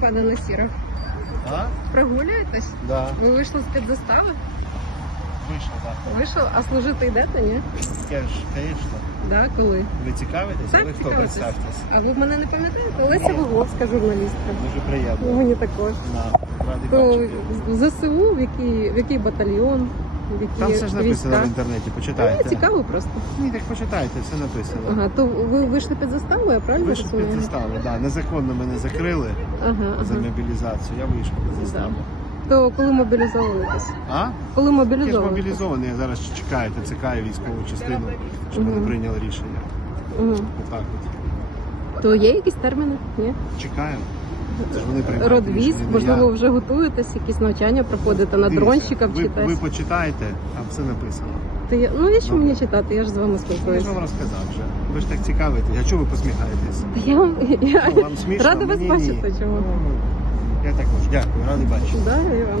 пане Насіров? А? Прогулюєтесь? Да. Ви вийшли з під застави? Вийшло, так. Вийшов, а служити йдете, ні? Я ж, звісно. Да, коли? Ви цікавитесь? Так, ви хто цікавитесь. представтесь? А ви мене не пам'ятаєте? Леся Виговська, журналістка. Дуже приємно. Мені також. Да. Радий То бачити. в ЗСУ, в який, в який батальйон, які Там все ж написано війська? в інтернеті, Мені почитайте. цікаво просто. Ні, так почитайте, все написано. Ага, то ви вийшли під заставу, я правильно під розумію? заставу, да. Незаконно мене закрили Ага, за ага. мобілізацію. Я вийшов під заставу. То коли мобілізовуєтесь? А? Коли Я ж мобілізований, я зараз чекаю ТЦК і військову частину, щоб Мгм. вони прийняли рішення. Угу. Отак от. То є якісь терміни? Ні? Чекаємо. Це ж вони приймають Родвіз, рішення, не можливо, я. вже готуєтесь, якісь навчання проходите на Дивіться, дронщика ви, ви вчитесь. почитайте, там все написано. Я, ну я що мені читати, я ж з вами Я ж спілкуюся. вам розказав вже. Ви ж так цікавитесь. А чого ви посміхаєтесь? Та Я вам я, Ну, вам смішно, рада вас мені ні. бачити, чому? Ну, Я також дякую, радий бачити. Да, я вам.